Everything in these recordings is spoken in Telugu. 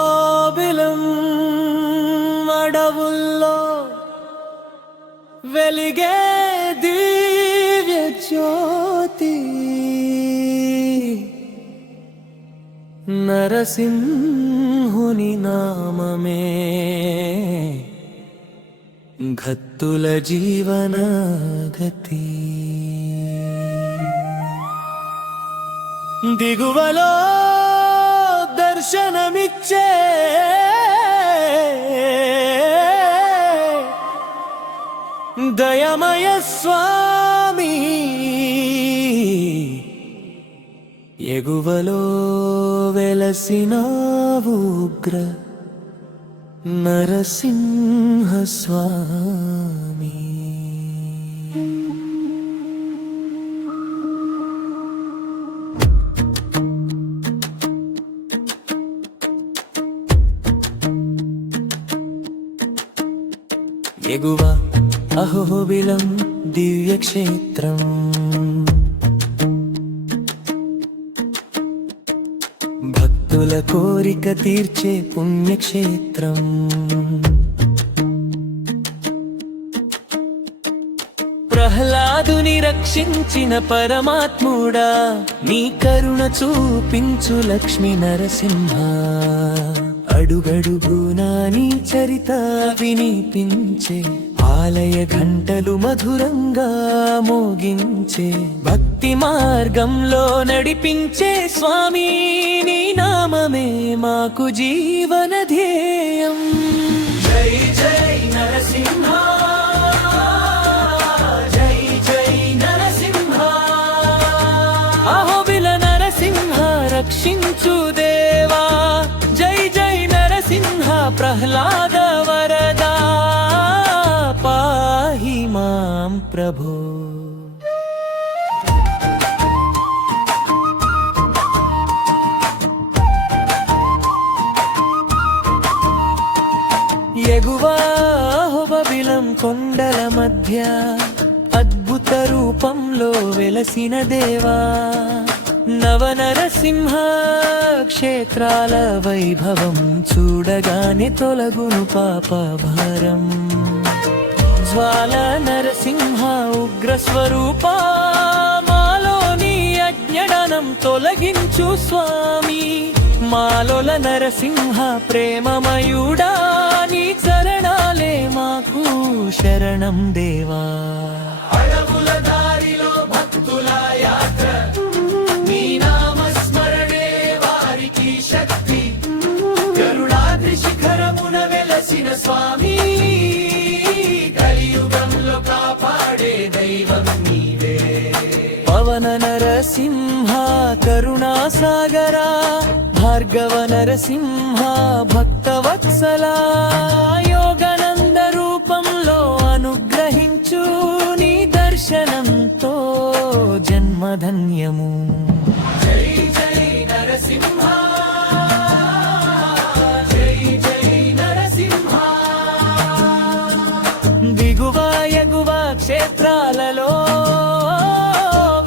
అహోబిలం అడవుల్లో వెలిగే దివ్య జ్యోతి నరసింహుని నామమే భక్తుల జీవన గతి. దిగువలో దర్శనమిచ్చే దయమయ స్వామి, ఎగువలో వెలసిన ఉగ్ర నరసింహ స్వామి. ఎగువ అహోబిలం దివ్యక్షేత్రం, భక్తుల కోరిక తీర్చే పుణ్యక్షేత్రం. ప్రహ్లాదుని రక్షించిన పరమాత్ముడా, నీ కరుణ చూపించు లక్ష్మీ నరసింహ. అడుగడుగునా నీ చరిత వినిపించే, ఆలయ ఘంటలు మధురంగా మోగించే, భక్తి మార్గంలో నడిపించే స్వామి, నీ నామమే మాకు జీవన ధ్యేయం. జై జై నరసింహ, జై జై నరసింహ. అహోబిల నరసింహ రక్షించు దేవా, జై జై నరసింహ. ప్రహ్లాద వరదా పాహి మాం ప్రభో. ఎగువా అహోబిలం కొండల మధ్య అద్భుత రూపంలో వెలసిన దేవా, నవనరసింహ క్షేత్రాల వైభవం చూడగానే తొలగును పాప భారం. జ్వాల నరసింహ ఉగ్ర స్వరూప, మాలోని అజ్ఞానం తొలగించు స్వామి. మాలోల నరసింహ ప్రేమమయుడా, నీ చరణాలే మాకు శరణం దేవా. అడవుల దారిలో భక్తుల యాత్ర, నీ నామస్మరణే వారికి శక్తి. గరుడాద్రి శిఖరమున వెలసిన స్వామి, కలియుగంలో కాపాడే దైవం నీవే. పవన నరసింహ కరుణా సాగరా, భార్గవ నరసింహ భక్తవత్సల. యోగనంద రూపంలో అనుగ్రహించు, నీ దర్శనంతో జన్మధన్యము. జై జై నరసింహ, జై జై నరసింహ. దిగువ ఎగువ క్షేత్రాలలో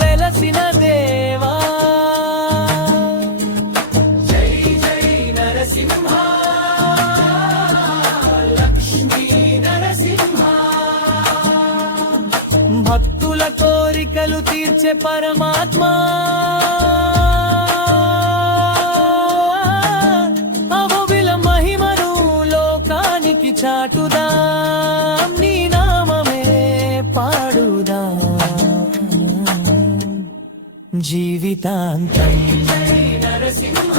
వెలసిన దేవా, జై జై నరసింహ, లక్ష్మీ నరసింహ. భక్తుల కోరికలు తీర్చే పరమాత్మ, అహోబిల మహిమను లోకానికి చాటుదాం, నీ నామమే పాడుదాం జీవితాంతం. జై నరసింహ,